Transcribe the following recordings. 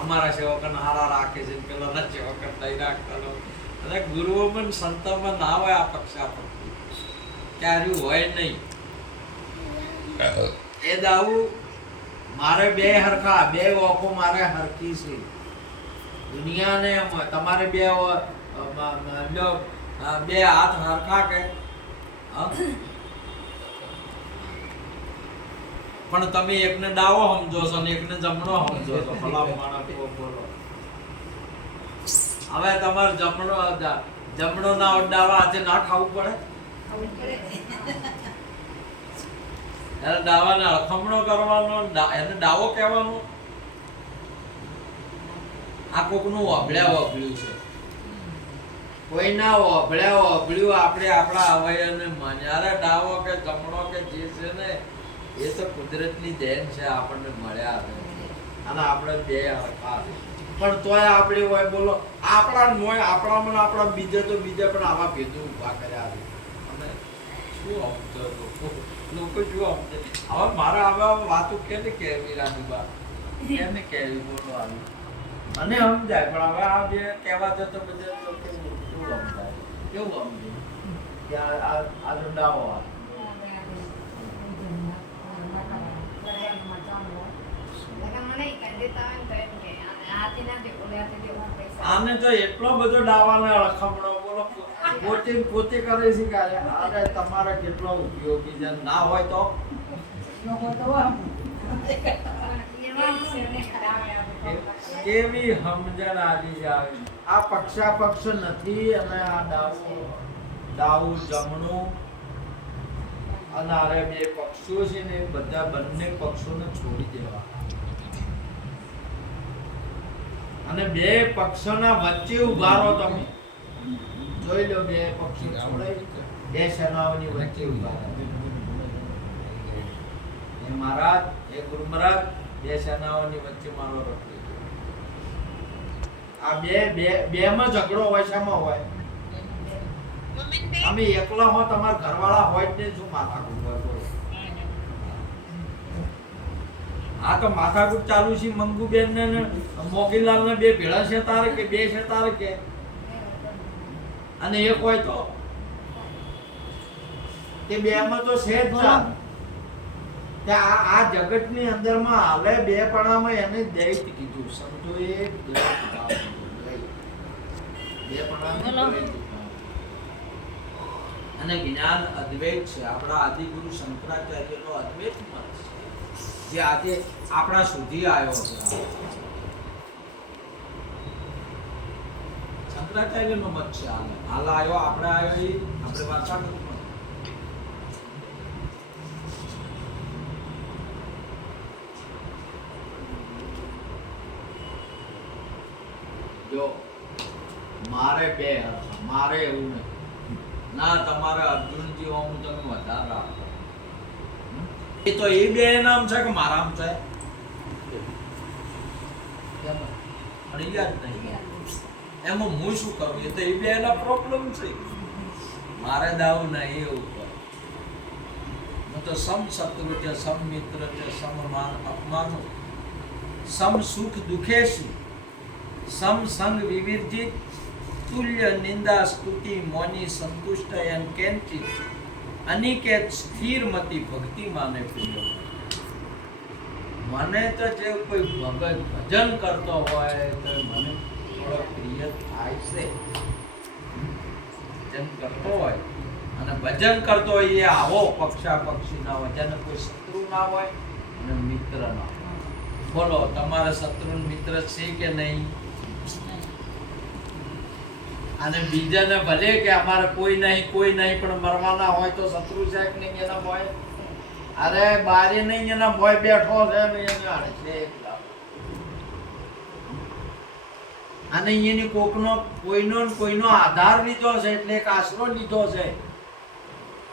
અમારા સેવકને હારા રાખે છે, પેલા સેવક નહીં રાખતા. અને ગુરુઓમાં સંતોમાં ના હોય આ પક્ષાપક્ષી, ક્યારેય હોય નહીં. એ દાવું મારે બે હરખા, બે ઓખો મારે હરખી છે. દુનિયાને તમારે બે હાથ હરખા કે પણ તમે એકને ડાવો સમજો છો ને એકને જમણો સમજો છો. ભલા માણસ બોલો. હવે તમારે જમણો ના ડાવા આજે ના ખાવું પડે. એને ડાવાને અળખમણો કરવાનો, એને ડાવો કહેવાનો. આ કોકનું ઓભળ્યું છે, કોઈના ઓભળ્યું આપણે આપણા અવયવને માન્યારે ડાવો કે જમણો કે જે છે ને એ તો કુદરતની દેન છે, આપણને મળ્યા છે. અને આપણે બે હરખા પણ તોય આપણે હોય બોલો આપણામાં આપણા બીજા તો બીજા પણ આવા ભેદો ઉભા કર્યા છે. અને શું સમજો લોકો શું સમજે? હવે મારા આવા વાતો કેને કહેવી રાનીબા, કેને કહેવી બોલો આવી મને સમજાય. પણ હવે આ જે કહેવા જતો બધા તો કેવું સમજાય, કેવું સમજે કે આ ડાવો આને તો એટલો બધો ડાવાને અળખમણો બોલો પોતે કરે છે કે અરે તમારે કેટલો ઉપયોગી છે. ના હોય તો કેવી સમજણ આવી જાય. આ પક્ષાપક્ષ નથી. અને આ ડાવું જમણું અને આરે બે પક્ષો છે ને બધા બંને પક્ષોને છોડી દેવા અને બે પક્ષોના વચ્ચે ઉભા રહો. તમે જોઈ લો, બે પક્ષો છોડાય, બે સેનાઓની વચ્ચે ઉભા રહો. એ મહારાજ, એ ગુરુ મહારાજ, બે સેનાઓની વચ્ચે મારો રખડો. આ બે માં ઝઘડો હોય, શામાં હોય? અમે એકલા હો, તમારા ઘરવાળા હોય જ ને શું માથાકૂટ હોય બોલો? આ તો માથાકૂટ ચાલુ છે. મંગુબેન ને મોગીલાલ ને બે ભેળા છે તારે કે બે છે તારે કે, અને એક હોય તો તે બે માં તો છે જ આ જગતની અંદર માં હાલે બે પણામાં એને દૈત કીધું. સમજો એ બે પણામાં અને જ્ઞાન અદ્વૈત છે. આપણા આદિગુરુ શંકરાચાર્યનો અદ્વૈત મત છે, જે આજે આપણા સુધી આવ્યો છે. શંકરાચાર્યનો મત છે. હાલ આવ્યો, આપણે વાર્તા કરું. જો મારે બે મારે એવું નહીં ના, તમારે અર્જુનજી હું તમે વધારે રાખો. એ તો એ બે નામ છે કે મારા આમ છે પણ યાદ નહીં. એમાં હું શું કરું? એ તો એ બે ના પ્રોબ્લેમ છે. મારે દાવું નહીં એવું કર. હું તો સમ શત્રુ છે, સમ મિત્ર છે, સમ માન અપમાનો, સમ સુખ દુખેશુ, સમ સંગ વિવિર્જિત, તુલ્ય નિંદા સ્તુતિ મોની સંતુષ્ટ એન કેન્ચિત, અનિકેત સ્થિર મતિ ભક્તિ માને પ્રિય. મને તો જે કોઈ ભજન કરતો હોય તો મને થોડો પ્રિય થાય છે. ભજન કરતો હોય અને ભજન કરતો હોય એ આવો પક્ષાપક્ષી ના હોય, જેને કોઈ શત્રુ ના હોય અને મિત્ર ના હોય. બોલો, તમારે શત્રુ મિત્ર છે કે નહીં? અને બીજાને ભલે કે અમારે કોઈ નહીં પણ મરવાના હોય તો શત્રુ છે કે નહીં એના ભય? અરે બારે નહીં એના ભય બેઠો છે ને એને આડે છે એકલા. અને એની કોઈનો આધાર લીધો છે, એટલે એક આશરો લીધો છે.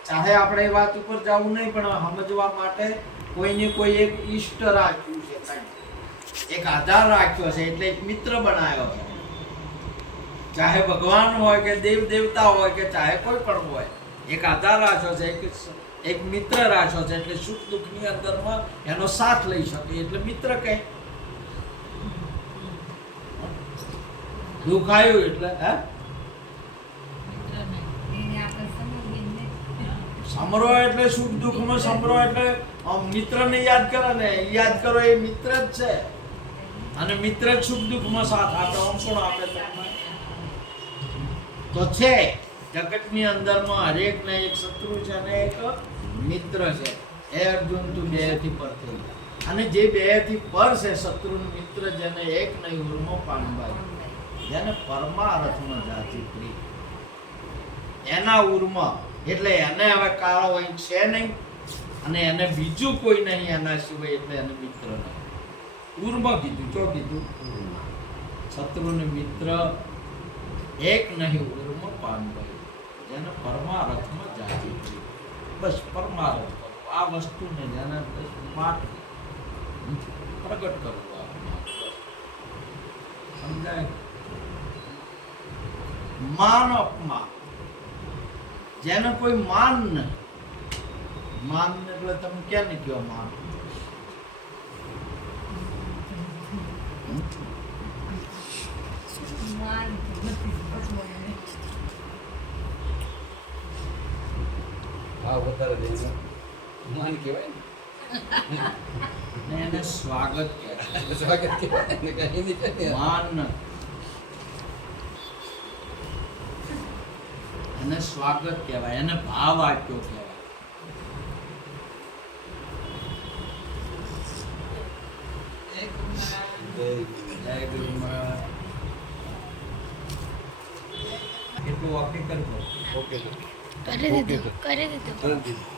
ચાહે આપણે એ વાત ઉપર જવું નહીં, પણ સમજવા માટે કોઈને કોઈ એક ઈષ્ટ રાખ્યું છે, એક આધાર રાખ્યો છે, એટલે એક મિત્ર બનાવ્યો છે. ચાહે ભગવાન હોય કે દેવ દેવતા હોય કે ચાહે કોઈ પણ હોય, એક આધાર રાખ્યો છે, એક મિત્ર રાખ્યો છે. એટલે સુખ દુઃખની અંદરમાં એનો સાથ લઈ શકે એટલે મિત્ર કહે. દુઃખ આવ્યું એટલે હે સમરો એટલે સુખ દુઃખમાં સમરો એટલે મિત્રને યાદ કરો ને, યાદ કરો એ મિત્ર જ છે અને મિત્ર જ સુખ દુઃખમાં સાથ આપે. આમ કોણ આપે તમને? તો છે જગતની અંદરમાં હરેક ને એક શત્રુ છે અને એક મિત્ર છે. એ અર્જુન તું બે થી પર થઈ જા. અને જે બે થી પર છે શત્રુ મિત્ર જેને એક નહીં ઉર્મો પામવાય, જેને પરમાર્થમાં જાતિ પ્રિય એના ઉર્મા એટલે એને હવે કાળો હોય છે નહીં અને એને બીજું કોઈ નહીં એના સિવાય, એટલે એને મિત્ર નહીં. ઉર્મા કીધું, ચો કીધું શત્રુને મિત્ર એક નહીં ઉર્મો પામવાય, જેને પરમાર્થમાં જાતિ પ્રિય. બસ પરમાર્થ આ વસ્તુને જેને માટે પ્રગટ કરવું સમજાય. માન અપમાન જેને કોઈ માન નહીં. માન એટલે તમે ક્યાં નહીં કહો માન? માન કહેવાય ને એને સ્વાગત કહેવાય. સ્વાગત કહેવાય. માન એને સ્વાગત કહેવાય, એને ભાવ આપ્યો કહેવાય. જય ગુરુ મહારાજ. એટલું વાક્ય કરજો. ઓકે કરી દીધું કરી દીધું કરી દીધું.